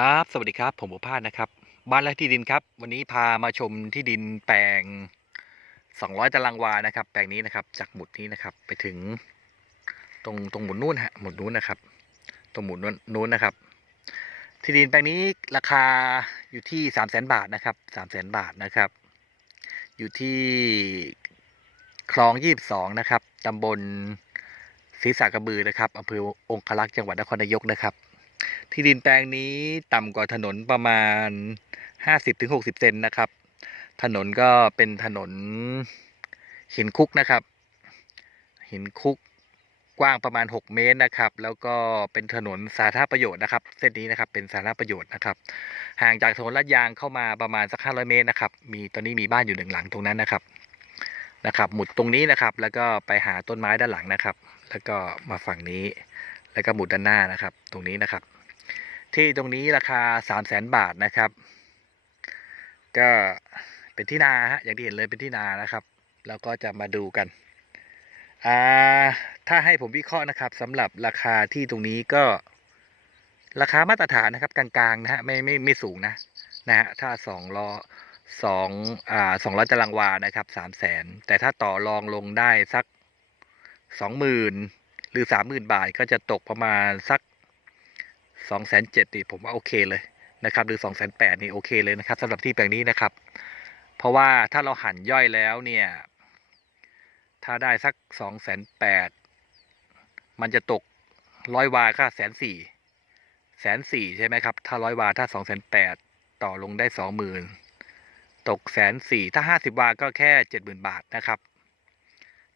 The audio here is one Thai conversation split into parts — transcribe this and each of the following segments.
ครับ สวัสดีครับ ผมโอภาสนะครับ บ้านและที่ดินครับ วันนี้พามาชมที่ดินแปลง 200 ตารางวานะครับ แปลงนี้นะครับ จากหมุดนี้นะครับ ไปถึง ตรงตรงหมุดนู้นฮะ หมุดนู้นนะครับ ตรงหมุดนู้นนู้นนะครับ ที่ดินแปลงนี้ราคาอยู่ที่ 3 0 0 0 0 0 บาทนะครับ 3 0 0 0 0 0 บาทนะครับ อยู่ที่คลอง 22 นะครับตำบลศรีสากระบือนะครับอำเภอองคลักษ์จังหวัดนครนายกนะครับ ที่ดินแปลงนี้ต่ำกว่าถนนประมาณ 50-60 เซนนะครับ ถนนก็เป็นถนนหินคุกนะครับ หินคุกกว้างประมาณ 6 เมตรนะครับ แล้วก็เป็นถนนสาธารณประโยชน์นะครับ เส้นนี้นะครับเป็นสาธารณประโยชน์นะครับ ห่างจากถนนลาดยางเข้ามาประมาณสัก 500 เมตรนะครับ มีตอนนี้มีบ้านอยู่หนึ่งหลังตรงนั้นนะครับนะครับ หมุดตรงนี้นะครับ แล้วก็ไปหาต้นไม้ด้านหลังนะครับ แล้วก็มาฝั่งนี้ แล้วก็หมุดด้านหน้านะครับ ตรงนี้นะครับ ที่ตรงนี้ราคา3 0 0แสนบาทนะครับ ก็เป็นที่นาฮะอย่างที่เห็นเลยเป็นที่นานะครับ แล้วก็จะมาดูกันอ่าถ้าให้ผมวิเคราะห์นะครับสำหรับราคาที่ตรงนี้ก็ราคามาตรฐานนะครับ กลางๆนะฮะไม่ไม่ไม่สูงนะนะฮะถ้าสองล้อสองอ่าสองร้อยตารางวานะครับสามแสนแต่ถ้าต่อรองลงได้สักสองหมื่นหรือสามหมื่นบาทก็จะตกประมาณสัก สองแสนเจ็ดนี่ผมว่าโอเคเลยนะครับหรือสองแสนแปดนี่โอเคเลยนะครับสำหรับที่แปลงนี้นะครับ เพราะว่าถ้าเราหั่นย่อยแล้วเนี่ยถ้าได้สักสองแสนแปดมันจะตกร้อยวาก็แสนสี่แสนสี่ใช่ไหมครับถ้าร้อยวาถ้าสองแสนแปดต่อลงได้สองหมื่นตกแสนสี่ถ้าห้าสิบวาก็แค่เจ็ดหมื่นบาทนะครับ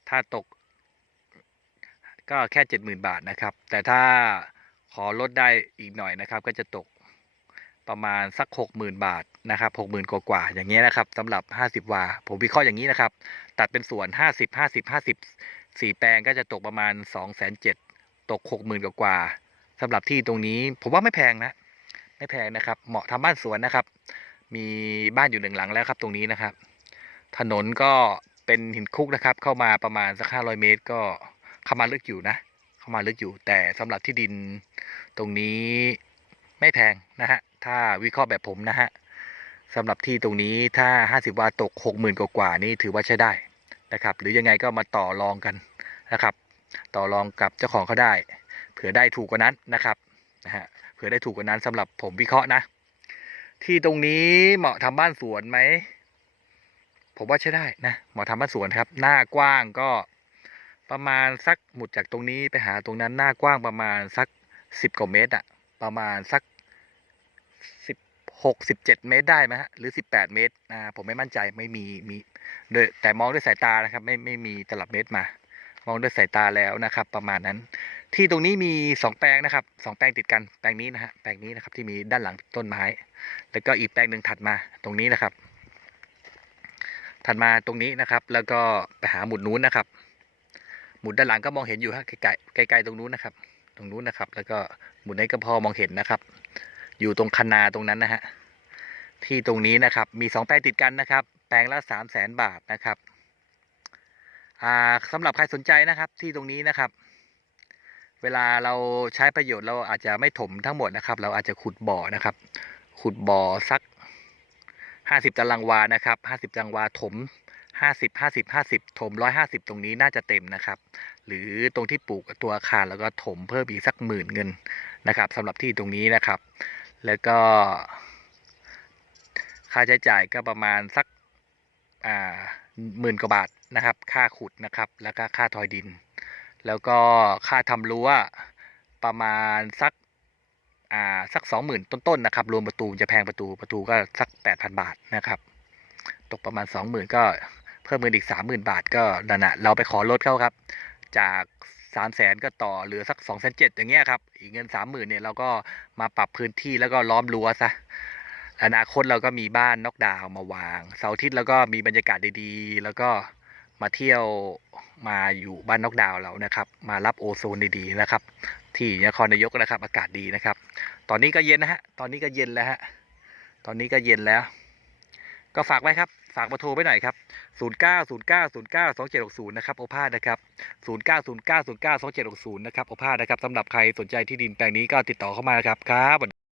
ถ้าตก ก็แค่เจ็ดหมื่นบาทนะครับ แต่ถ้า อลดได้อีกหน่อยนะครับ ก็จะตกประมาณสักหกหมื่นบาทนะครับหกหมื่นกว่าอย่างเงี้ยนะครับสำหรับห้าสิบวา ผมวิเคราะห์อย่างนี้นะครับ ตัดเป็นส่วนห้าสิบห้าสิบห้าสิบสี่แปลงก็จะตกประมาณสองแสนเจ็ดตกหกหมื่นกว่าสำหรับที่ตรงนี้ผมว่าไม่แพงนะ ไม่แพงนะครับ เหมาะทำบ้านสวนนะครับ มีบ้านอยู่หนึ่งหลังแล้วครับ ตรงนี้นะครับ ถนนก็เป็นหินคุกนะครับ เข้ามาประมาณสักห้าร้อยเมตร ก็ข้ามาลึกอยู่นะามาลึกอยู่ แต่สำหรับที่ดินตรงนี้ไม่แพงนะฮะ ถ้าวิเคราะห์แบบผมนะฮะสำหรับที่ตรงนี้ถ้า 50 วาตก 60,000 กว่ากว่านี่ถือว่าใช้ได้นะครับ หรือยังไงก็มาต่อรองกันนะครับ ต่อรองกับเจ้าของเขาได้ เผื่อได้ถูกกว่านั้นนะครับนะฮะเผื่อได้ถูกกว่านั้นสำหรับผมวิเคราะห์นะ ที่ตรงนี้เหมาะทำบ้านสวนไหมผมว่าใช้ได้นะเหมาะทำบ้านสวนครับ หน้ากว้างก็ ประมาณสักหมุดจากตรงนี้ไปหาตรงนั้นหน้ากว้างประมาณสักสิบกว่าเมตรอะประมาณสักสิบหกสิบเจ็ดเมตรได้ไหมฮะหรือสิบแปดเมตรอ่าผมไม่มั่นใจไม่มีมีโดยแต่มองด้วยสายตานะครับ ไม่ไม่มีตลับเมตรมา มองด้วยสายตาแล้วนะครับ ประมาณนั้น ที่ตรงนี้มีสองแปลงนะครับสองแปลงติดกันแปลงนี้นะฮะแปลงนี้นะครับที่มีด้านหลังต้นไม้ แล้วก็อีกแปลงหนึ่งถัดมาตรงนี้นะครับถัดมาตรงนี้นะครับ แล้วก็ไปหาหมุดนู้นนะครับ หมุดด้านหลังก็มองเห็นอยู่ฮะไกลๆไกลๆตรงนู้นนะครับ ตรงนู้นนะครับ แล้วก็หมุดนี้ก็พอมองเห็นนะครับ อยู่ตรงคันนาตรงนั้นนะฮะที่ตรงนี้นะครับ มีสองแปลงติดกันนะครับ แปลงละสามแสนบาทนะครับอ่าสำหรับใครสนใจนะครับที่ตรงนี้นะครับ เวลาเราใช้ประโยชน์เราอาจจะไม่ถมทั้งหมดนะครับ เราอาจจะขุดบ่อนะครับ ขุดบ่อสักห้าสิบตารางวานะครับห้าสิบตารางวาถม ห้าสิบห้าสิบห้าสิบถมร้อยห้าสิบตรงนี้น่าจะเต็มนะครับ หรือตรงที่ปลูกตัวอาคารแล้วก็ถมเพิ่มอีกสักหมื่นเงินนะครับสำหรับที่ตรงนี้นะครับ แล้วก็ ค่าใช้จ่ายก็ประมาณสักอ่าหมื่นกว่าบาทนะครับ ค่าขุดนะครับ แล้วก็ค่าทอยดิน แล้วก็ค่าทำรั้วประมาณสักอ่าสักสองหมื่นต้นๆนะครับ รวมประตูจะแพงประตูประตูก็สักแปดพันบาทนะครับ ตกประมาณสองหมื่นก็ เพิ่มเงินอีกสามหมื่นบาทก็นั่นนะเราไปขอลดเขาครับ จากสามแสนก็ต่อเหลือสักสองแสนเจ็ดอย่างเงี้ยครับ อีกเงินสามหมื่นเนี่ยเราก็มาปรับพื้นที่แล้วก็ล้อมรั้วซะอนาคตเราก็มีบ้านนอกดาวมาวาง เสาร์อาทิตย์แล้วก็มีบรรยากาศดีๆ แล้วก็มาเที่ยวมาอยู่บ้านนอกดาวเรานะครับ มารับโอโซนดีๆนะครับ ที่นครนายกนะครับ อากาศดีนะครับ ตอนนี้ก็เย็นนะฮะ ตอนนี้ก็เย็นแล้วฮะ ตอนนี้ก็เย็นแล้ว ก็ฝากไว้ครับ ฝากมาโทรไปหน่อยครับ 0 9 0 9 0 9 2 7 6 0 นะครับโอภาสนะครับ0 9 0 9 0 9 2 7 6 0 นะครับโอภาสนะครับสำหรับใครสนใจที่ดินแปลงนี้ก็ติดต่อเข้ามานะครับครับ